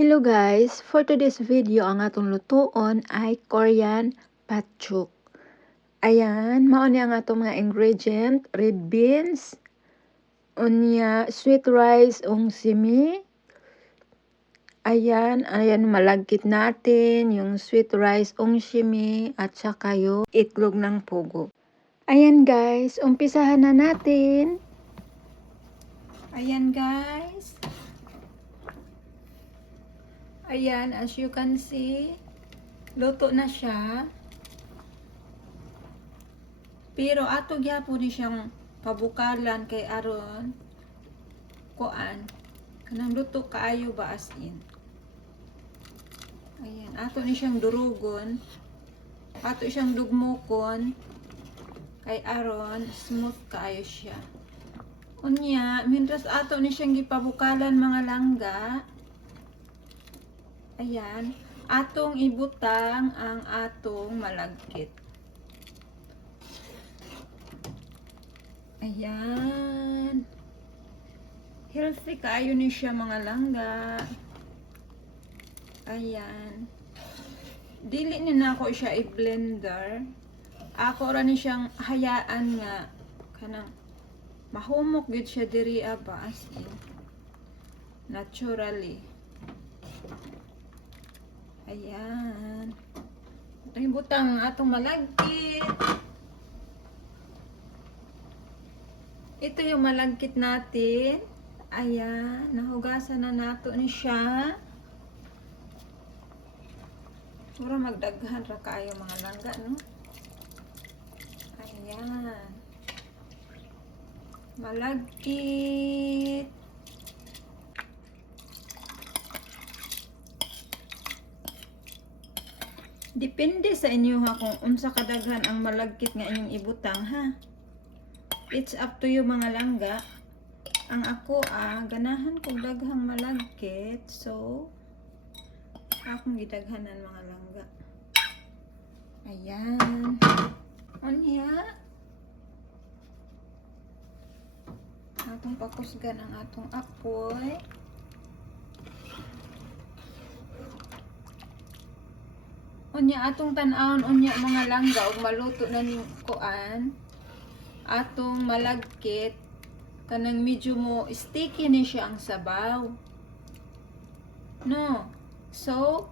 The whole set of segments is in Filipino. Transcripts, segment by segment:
Hello guys! For today's video, ang atong lutuon ay Korean patchuk. Ayan, mao ni ang atong mga ingredient: red beans, unya sweet rice ung simi. Ayan, malagkit natin yung sweet rice ung simi at saka yung itlog ng pugo. Ayan guys, umpisahan na natin. Ayan guys. Ayan, as you can see, luto na siya. Pero ato gyapon ni siyang pabukalan kay aron kuan. Kanang luto kaayo ba as in. Ayan, ato ni siyang durugon. Ato siyang dugmokon kay aron smooth kaayo siya. Unya, mientras ato ni siyang gipabukalan mga langga. Ayan, atong ibutang ang atong malagkit. Ayan. Healthy kaayo ni siya mga langga. Ayan. Dili ni na ako siya i-blender. Ako ra ni siyang hayaan nga kanang mahumok gid siya diri ba as in. Naturally. Ayan. Ito butang ang atong malagkit. Ito yung malagkit natin. Ayan. Nahugasan na nato ni siya. Pura magdaghan ra kayo mga langga, no? Ayan. Malagkit. Depende sa inyo ha kung unsa kadaghan ang malagkit nga inyong ibutang ha. It's up to you mga langga. Ang ako ganahan kong daghang malagkit, so akong gidaghanan mga langga. Ayan. Unya. Atong pakusgan ang atong apoy. Unya atong tan-awon unya mga langga ug maluto na ning kuan. Atong malagkit kanang medyo mo sticky ni siya ang sabaw. No. So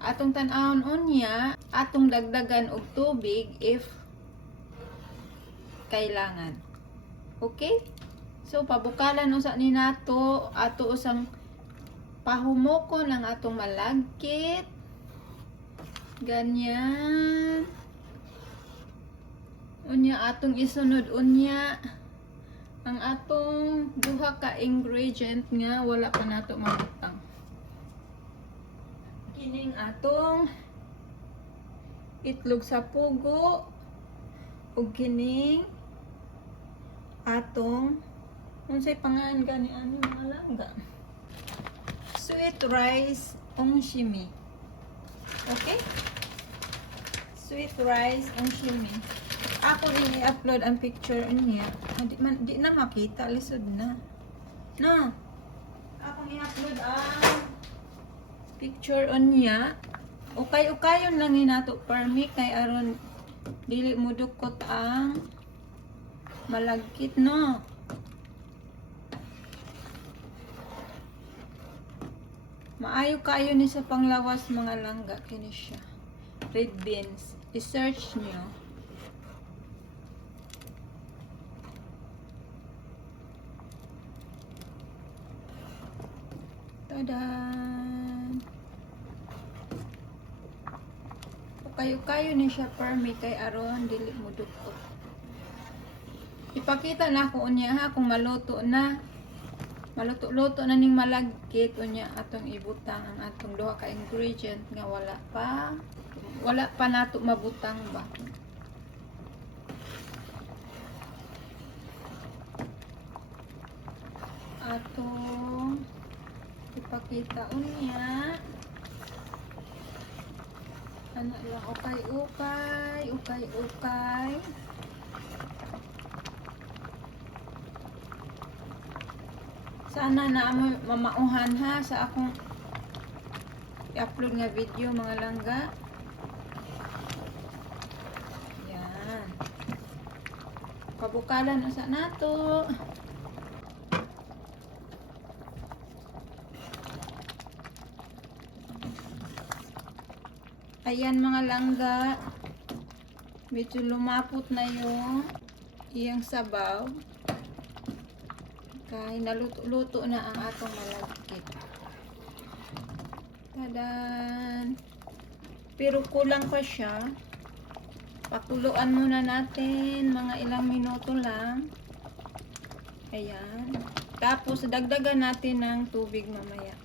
atong tan-awon unya, atong dagdagan og tubig if kailangan. Okay? So pabukalan usa ni nato, ato usang pahumokon ang atong malagkit. Ganyan. Unya atong isunod unya ang atong duha ka ingredient nga wala pa nato mabutang. Kining atong itlog sa pugo ug kining atong unsay pangalan gani ani mga langga? Sweet rice ung simi. Okay? Sweet rice ung simi. Ako rin i-upload ang picture niya. Di na makita, lisod na. No. Ako i-upload ang picture niya. Ukay-ukayon lang ni nato permi kay aron dili mo dukot ang malagkit, no. Maayo kayo ni sa panglawas mga langga kini siya. Red beans. I-search niyo. Tadan! Kayo ni siya permi kay aron dili mo dukot. Ipakita na ako unya ha kung maluto na. Maluto-luto na ning malagkit unya atong ibutang ang atong duha ka ingredient nga wala pa nato mabutang ba. Atong ipakita unya. Ano lang, ukay. Sana na mamauhan ha sa akong i-upload nga video mga langga. Yan. Pabukalan na sa nato. Ayan mga langga. Medyo lumapot na yung iyang sabaw. Kaya naluto-luto na ang atong malagkit. Tadan! Pero kulang pa siya. Pakuluan muna natin. Mga ilang minuto lang. Ayan. Tapos dagdagan natin ng tubig mamaya.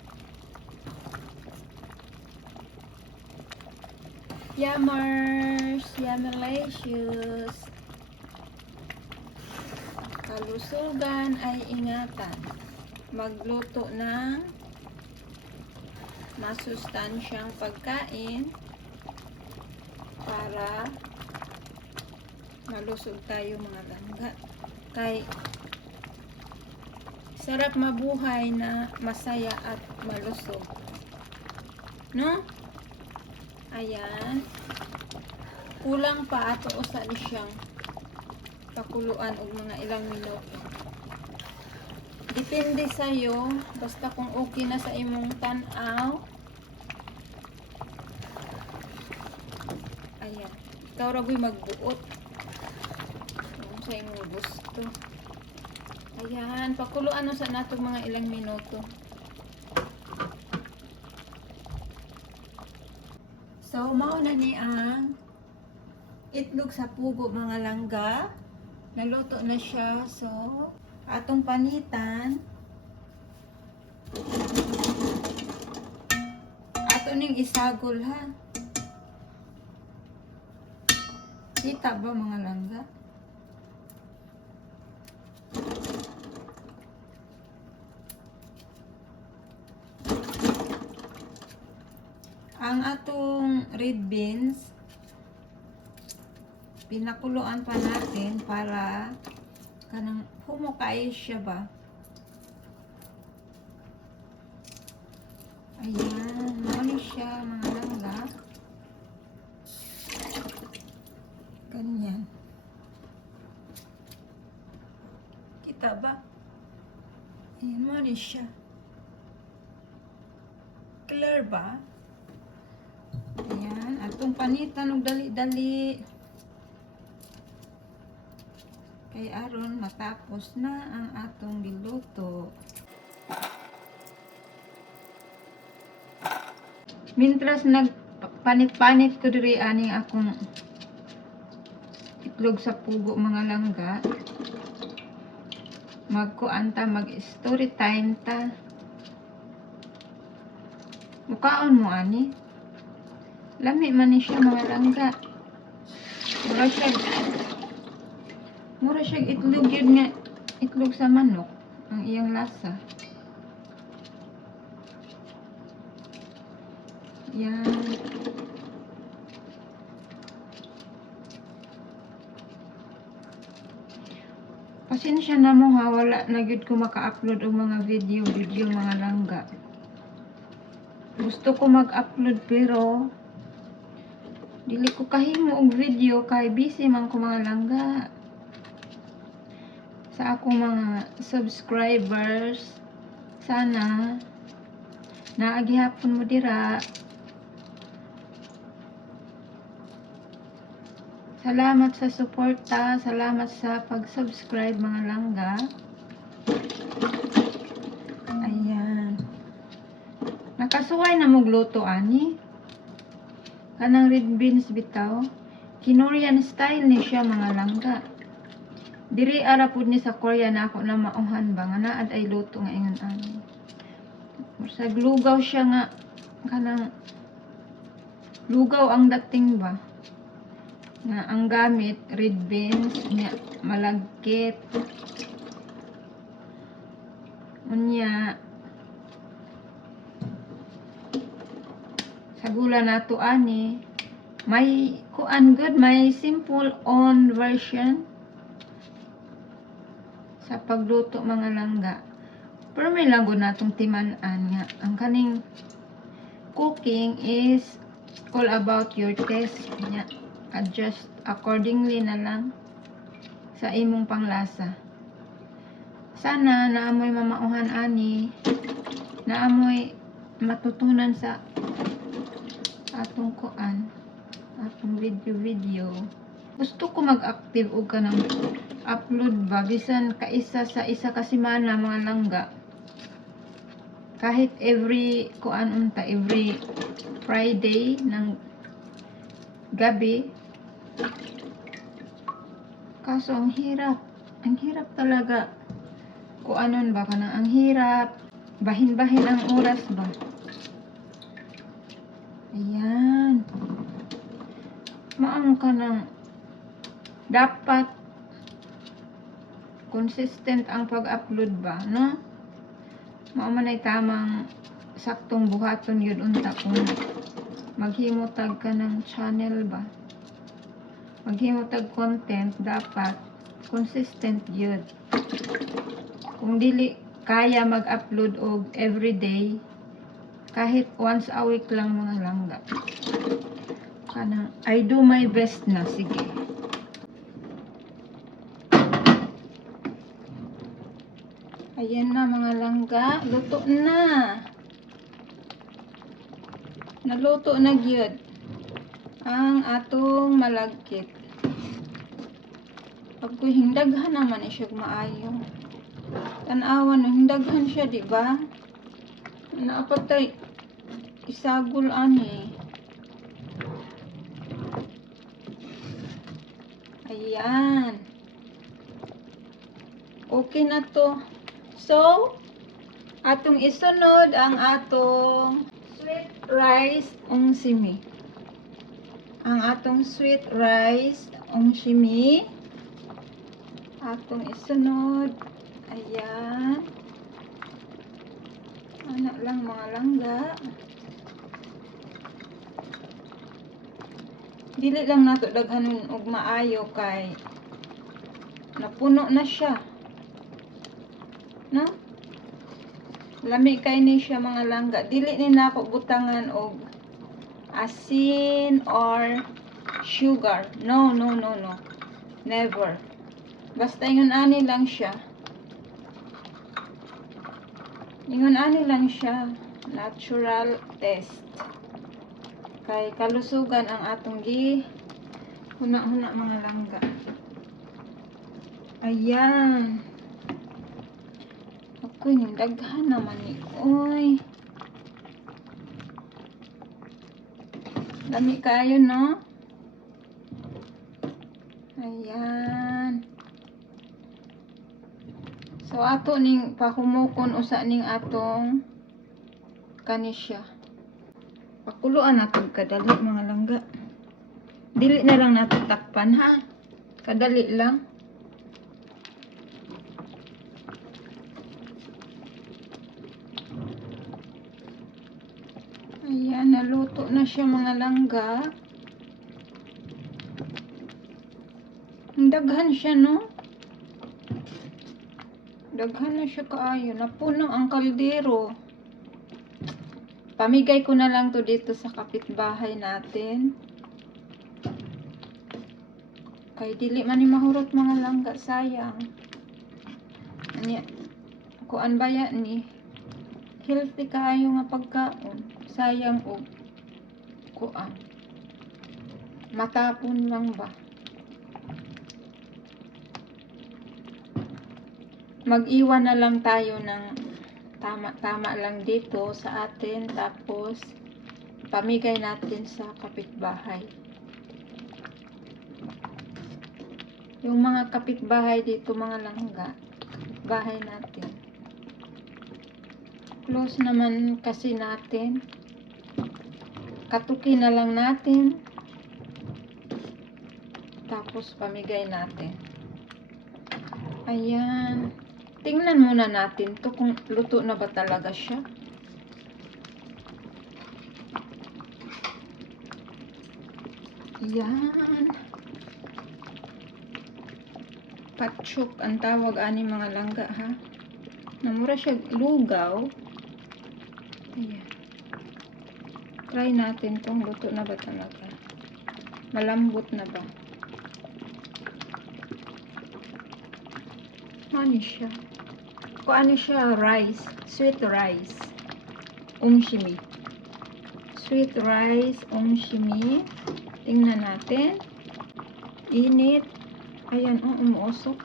Yummers! Yummalicious! Kalusugan ay ingatan. Magluto ng masustansyang pagkain para malusog tayo mga langga. Kay sarap mabuhay na masaya at malusog. No? Ayan. Kulang pa ato usa ni siyang pakuluan og mga ilang minuto. Depende sa'yo. Basta kung okay na sa imong tan-aw. Ayan. Ikaw ragoy magbuot. Kung sa imong gusto. Ayan. Pakuluan na sa nato mga ilang minuto. So, mao na ni ang itlog sa pugo mga langga. Naluto na siya. So, atong panitan. Ato ning isagol ha. Kita ba mga langga? Ang atong red beans, pinakuluan pa natin para kanang humukay siya ba. Ayan, ano siya mga langga. Ganyan. Kita ba? Ayan, ano siya. Clear ba? Ayan, atong panitan og dali-dali. Kay aron matapos na ang atong giluto. Mintras nagpanit-panit ko diri ani akong itlog sa pugo mga langga. Magkuanta mag-story time ta. Mukaon mo ani. Lami man ni siya mga langga. Mura siya itlog yun nga. Itlog sa manok. Ang iyang lasa. Yan. Pasensya na mo ha. Wala na gyud ko maka-upload o mga video mga langga. Gusto ko mag-upload pero dili ko kahimo og video kay busy man ko mga langga. Sa akong mga subscribers, sana naagihapon mo dira. Salamat sa suporta, salamat sa pag-subscribe mga langga. Ayan. Nakasuway na mong luto ani. Kanang red beans bitaw. Kinorian style ni siya mga langga. Diri ara pud ni sa Korea na ako na mauhan ba nga naad ay luto nga ingon ani. Sa lugaw siya nga kanang lugaw ang dating ba. Nga ang gamit red beans nya malagkit. Unya sa gula nato ani may kuan good, may simple on version sa pagluto mga langga. Pero may langgo natong timan-an nga ang kaning cooking is all about your taste. Nya, adjust accordingly na lang sa imong panglasa. Sana naamoy mamauhan ani, naamoy matutunan sa atong kuan, atong video. Gusto ko mag-active og kanang upload ba bisan kaisa sa isa ka semana mga langga. Kahit every kuan unta, every Friday ng gabi. Kaso ang hirap talaga. Kuanon ba kanang ang hirap, bahin-bahin ang oras ba. Ayan. Maang kanang dapat consistent ang pag-upload ba, no? Mao man ay tamang saktong buhaton yun unta kung maghimutag ka ng channel ba. Maghimutag content, dapat consistent yun. Kung dili kaya mag-upload og everyday, kahit once a week lang mga langga. Kanang I do my best na, sige. Ayan na mga langga, luto na. Naluto na gyud ang atong malagkit. Pag hindaghan naman siya maayo. Tanawan no hindaghan siya, di ba? Naapatay isagol ani. Ayan. Okay na to. So, atong isunod ang atong sweet rice ong simi. Ang atong sweet rice ong simi. Atong isunod. Ayan. Anak lang mga langga. Dili lang nato daghanon og maayo kay napuno na siya. No? Lami kay ni siya mga langga. Dili ni nako butangan og asin or sugar. No. Never. Basta ingon ani lang siya. Ingon ani lang siya. Natural taste. Kay kalusugan ang atong huna-huna mga langga. Ayan. Ako yung daghan naman ni. Uy. Lami kayo, no? Ayan. So, ato ning pakumukon usa ning atong kanisya. Pakuluan natin kadali mga langga. Dili na lang natin takpan, ha? Kadali lang. Ayan, naluto na siya mga langga. Ang daghan siya, no? Daghan na siya kaayo. Napuno ang kaldero. Pamigay ko na lang to dito sa kapitbahay natin. Kay dili man ni mahurot mga langga, sayang. Anya, kuan ba yan ni? Healthy kaayo nga pagkaon. Sayang og kuan. Matapon lang ba? Mag-iwan na lang tayo ng tama-tama lang dito sa atin, tapos pamigay natin sa kapitbahay. Yung mga kapitbahay dito mga langga, kapitbahay natin. Close naman kasi natin. Katukin na lang natin. Tapos pamigay natin. Ayan. Tingnan muna natin to kung luto na ba talaga siya. Ayan. Patchok ang tawag ani mga langga, ha. Namura siya lugaw. Ayan. Try natin kung luto na ba talaga. Malambot na ba? Ano siya? Kung ano siya, rice. Sweet rice. Ungshimi. Sweet rice, ungshimi. Tingnan natin. Init. Ayan, umuusok.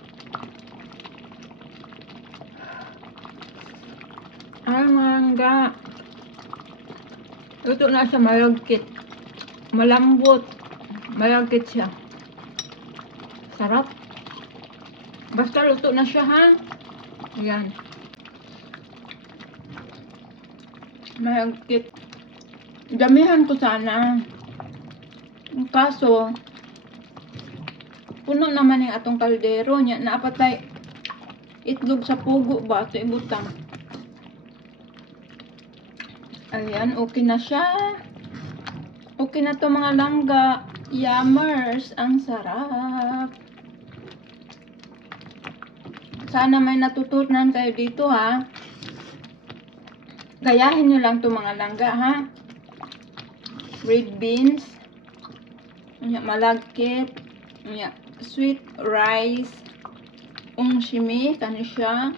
Mangga. Luto na siya, malagkit. Malambot. Malagkit siya. Sarap. Basta luto na siya, ha? Ayan. Malagkit. Damihan ko sana. Kaso, puno naman yung atong kaldero niya. Naapatay itlog sa pugo ba? Ito ibutang. Ayan, okay na siya. Okay na to mga langga. Yummers. Ang sarap. Sana may natutunan kayo dito, ha. Gayahin nyo lang to mga langga, ha. Red beans. Malagkit. Sweet rice. Ungshimi. Kani siya.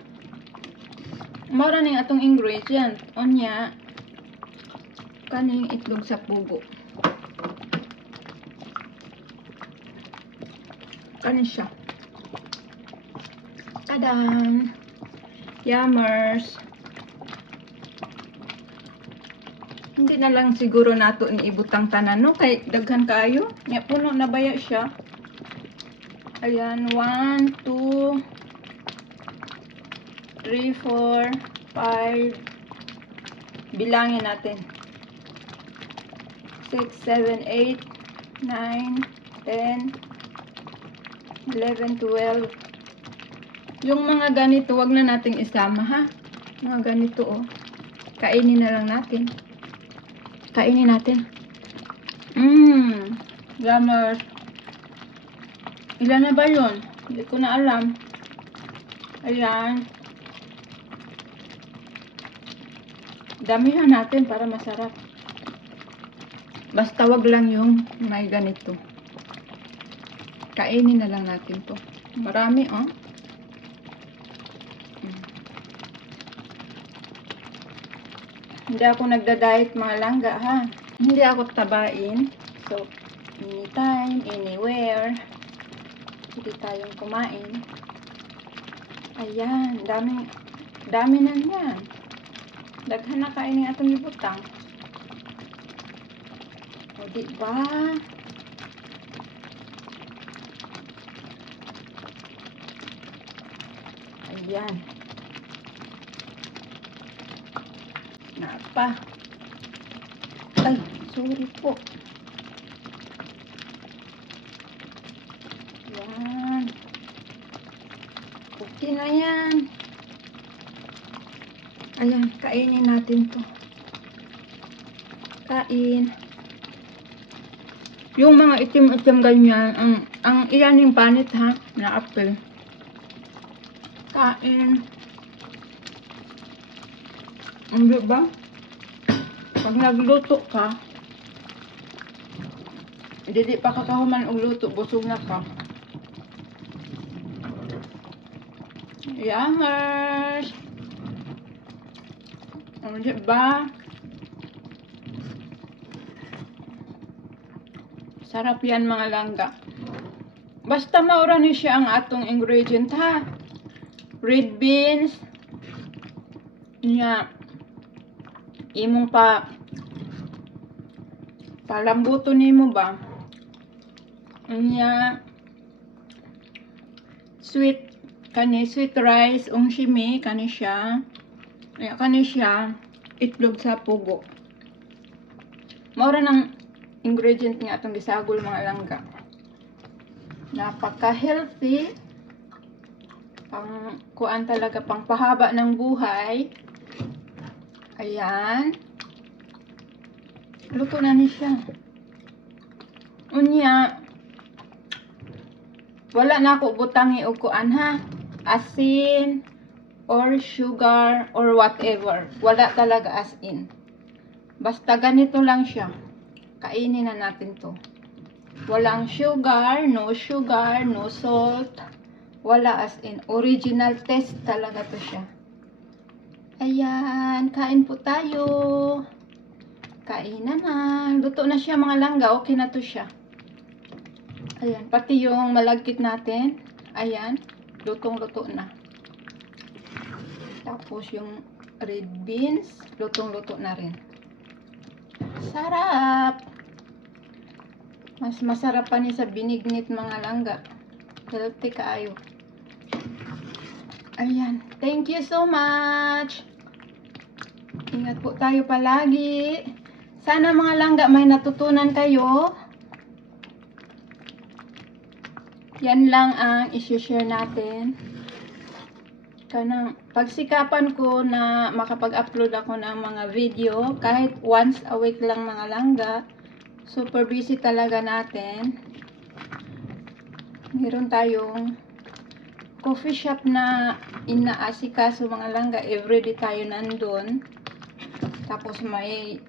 Mara na yung atong ingredient. Onya. Kaning itlog sa pugo. Kani siya. Tadaan! Yummers! Hindi na lang siguro nato niibutang tanan, no? Kay daghan kayo. Nya puno na baya siya. Ayan, 1, 2, 3, 4, 5. Bilangin natin. 6, 7, 8, 9, 10, 11, 12. Yung mga ganito, wag na nating isama, ha? Mga ganito, oh. Kainin na lang natin. Kainin natin. Yummers. Ilan na ba yun? Hindi ko na alam. Ayan. Damihan natin para masarap. Basta wag lang yung may ganito. Kainin na lang natin to. Marami, oh. Hindi ako nagda-diet mga langga, ha. Hindi ako tabain. So, anytime, anywhere, hindi tayong kumain. Ayan, dami na yan. Daghan na kain ng atong ibutang. O, diba? Ayan. Napa. Ay, sorry po. Yan. Okay na yan. Ayan, kainin natin to. Kain. Yung mga itim-itim ganyan, ang iyan yung panit, ha, na apple. Kain. Hindi ba? Pag nagluto ka, hindi pa kakahuman og luto, busog na ka. Yummers! Hindi ba? Sarap yan mga langga. Basta maura ni siya ang atong ingredient, ha. Red beans. Nya. Imong palambuto nimo ba? Nya. Sweet rice, ungshimi, kani siya. Kani siya, itlog sa pugo. Maura ng ingredient nga atong gisagol mga langga. Napaka-healthy. Kuan talaga, pang pahaba ng buhay. Ayan. Luto na ni siya. Unya, wala na ako butangi og kuan, ha. Asin or sugar or whatever. Wala talaga as in. Basta ganito lang siya. Kainin na natin to. Walang sugar, no salt. Wala, as in original taste talaga to siya. Ayan, kain po tayo. Kainan na. Luto na siya mga langga. Okay na to siya. Ayan, pati yung malagkit natin. Ayan, lutong-luto na. Tapos yung red beans, lutong-luto na rin. Sarap! Mas masarap pa ni sa binignit mga langga. Healthy kaayo. Ayan, thank you so much! Ingat po tayo palagi. Sana mga langga may natutunan kayo. Yan lang ang isi-share natin. Kanang pagsikapan ko na makapag-upload ako ng mga video kahit once a week lang mga langga. Super busy talaga natin. Meron tayong coffee shop na inaasikaso mga langga. Everyday tayo nandun. Tapos may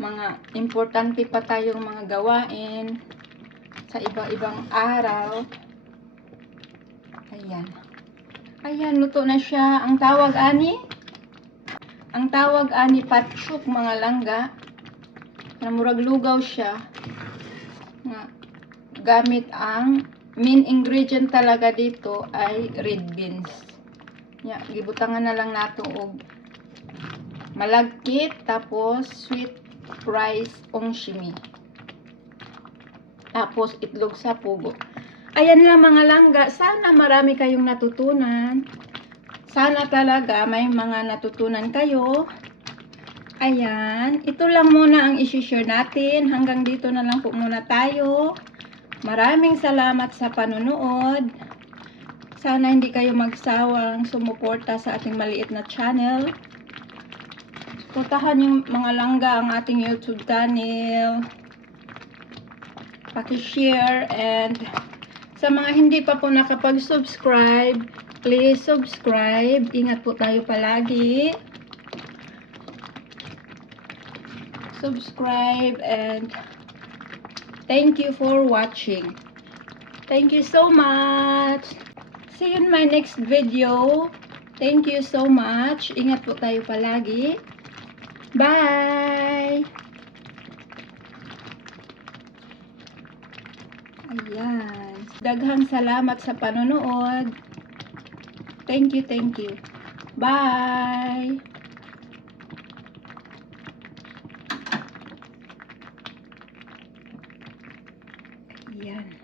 mga importante pa tayong mga gawain sa iba-ibang araw. Ayan. Ayan, luto na siya. Ang tawag ani patsyuk mga langga. Namurag lugaw siya. Gamit ang main ingredient talaga dito ay red beans. Gibutangan na lang nato og malagkit, tapos sweet rice ongshimi. Tapos itlog sa pugo. Ayan lang mga langga. Sana marami kayong natutunan. Sana talaga may mga natutunan kayo. Ayan. Ito lang muna ang isi-share natin. Hanggang dito na lang po muna tayo. Maraming salamat sa panunood. Sana hindi kayo magsawang sumuporta sa ating maliit na channel. Suportahan yung mga langga ang ating YouTube channel. Paki-share, and sa mga hindi pa po nakapag-subscribe, please subscribe. Ingat po tayo palagi. Subscribe, and thank you for watching. Thank you so much. See you in my next video. Thank you so much. Ingat po tayo palagi. Bye! Ayan. Daghang salamat sa panonood. Thank you, thank you. Bye! Ayan.